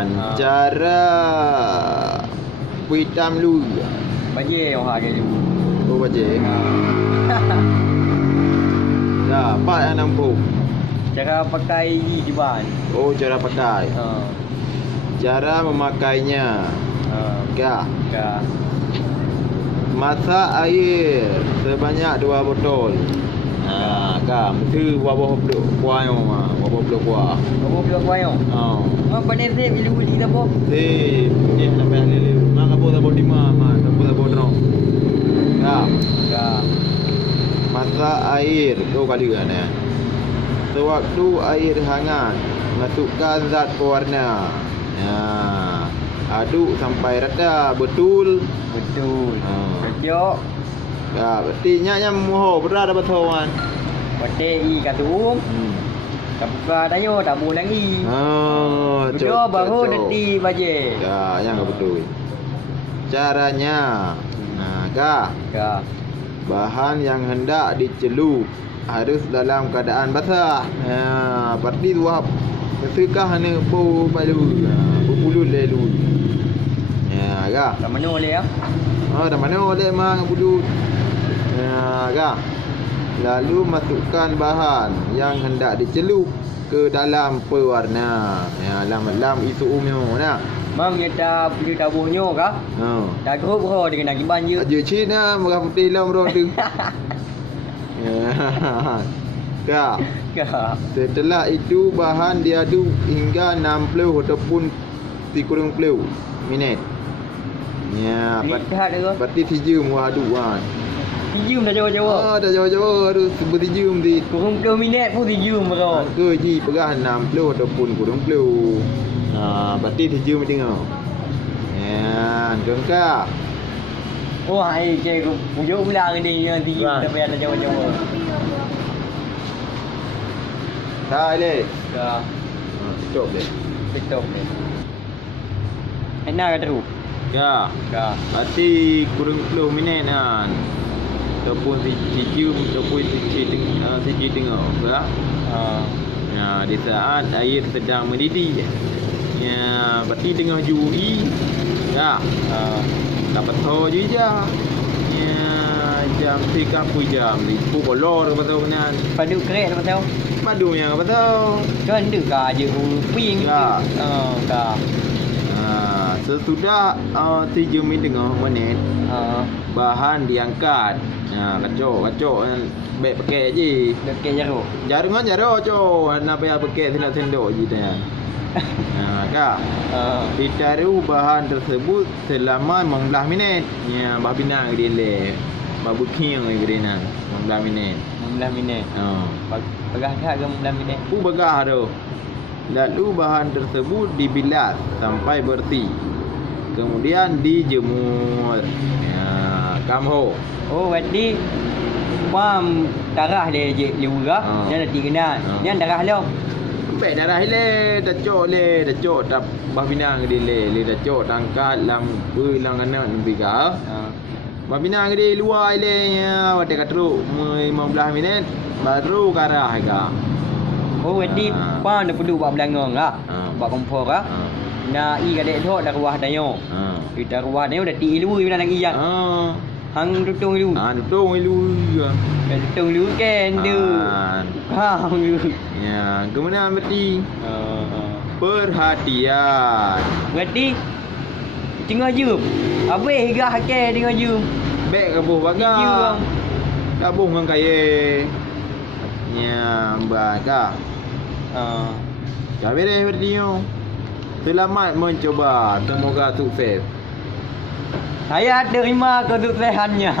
kan. Cara hitam lu. Baje orang ada tu. Oh baje. Dapat yang nampak. Cara pakai jiban. Oh cara pakai. Cara memakainya. Kah. Masak air sebanyak 2 botol. Kah, mesti wabah peluk kuah yang wabah peluk kuah. Kamu belum koyo. Apa ni sih bila beli dah po? Sip, ni sampai lele. Mak apa tak boleh mah, tak boleh drone. Kah. Masak air 2 kali kan ya. Sewaktu air hangat, masukkan zat pewarna. Aduk sampai rata betul. Kecok. Berarti nyaknya moho berada betulan. Bate i katum. Tak buka tayo, tak boleh lagi. Betul baru deti baje. Ya, yang betul. Caranya. Kah. Bahan yang hendak dicelup harus dalam keadaan basah. Berarti dua bersihkah hanya bau palu. Berpuluh lelu. Kah. Tak mana boleh ya? Dah mana boleh mang bulu. Kah. Lalu masukkan bahan yang hendak dicelup ke dalam pewarna. Dalam isu umum nah. Mam kita pergi tabuhnya kah? Tak grup ho dengan giban je. Je Cina merah putih lam roh tu. Kah. Setelah itu bahan diaduk hingga 60 ataupun 30 minit. Berarti 3 muah aduk kan. 3 dah jauh-jauh. Dah jauh-jauh harus bertijum di. Kurang 20 minit pun 3 bro. Ke ji perah 60 ataupun kurang 20. Berarti 3 minit tengok. Dengkah. Oh, ai cikgu pujuk pula ni yang 3 tapi ada jauh-jauh. Dah le. Dah. Stop le. Stop ni. Enak ke terus? Ya. Berarti kurang 10 minit kan. Ataupun sijum ataupun siji tengok ya. Di saat air sedang mendidih. Berarti tengah juri. Ya. Dapat tahu je ja. Jam 3 jam. Ibu kolor ke betul kan. Padu kerek betul. Padunya ke betul. Kan ada ka je ping. Ya. Ka. Sesudah 3 minit bahan diangkat. Kacau baik pakai je. Pakai jeruk. Jaruk nak payah pakai sendok je tanya. Kak. Ditaruh bahan tersebut selama 15 minit. Bah pinang dia le. Bah buking dia nak 15 minit. 15 minit. Bagah dah ke 15 minit? Bagah tu. Lalu bahan tersebut dibilas sampai bersih. Kemudian dijemur. Kamho. Oh, berarti pam darah dia je liurah, dia dah dikenal. Dia darah lo. Baik darah le, dacok tak bah pinang dia le dacok tangkat lam lang anak biga. Bah pinang dia luar le wate katruk 15 minit baru karah ga. Oh, berarti pam dah perlu buat belangong lah. Buat kompor lah. Nak i kadek tu dah ruah dayo. Kita ruah dayo dah ti ilu bila lagi yang. Hang tutung ilu. Tutung ilu. Tutung ilu kan tu. Lu. Kemudian berarti perhatian. Berarti tengah jum. Habis gah ke tengah jum. Baik kabuh bagang. Kabuh dengan kaya. Baga. Cabai deh berarti yo. Selamat mencoba. Semoga sukses. Saya terima kesuksesannya.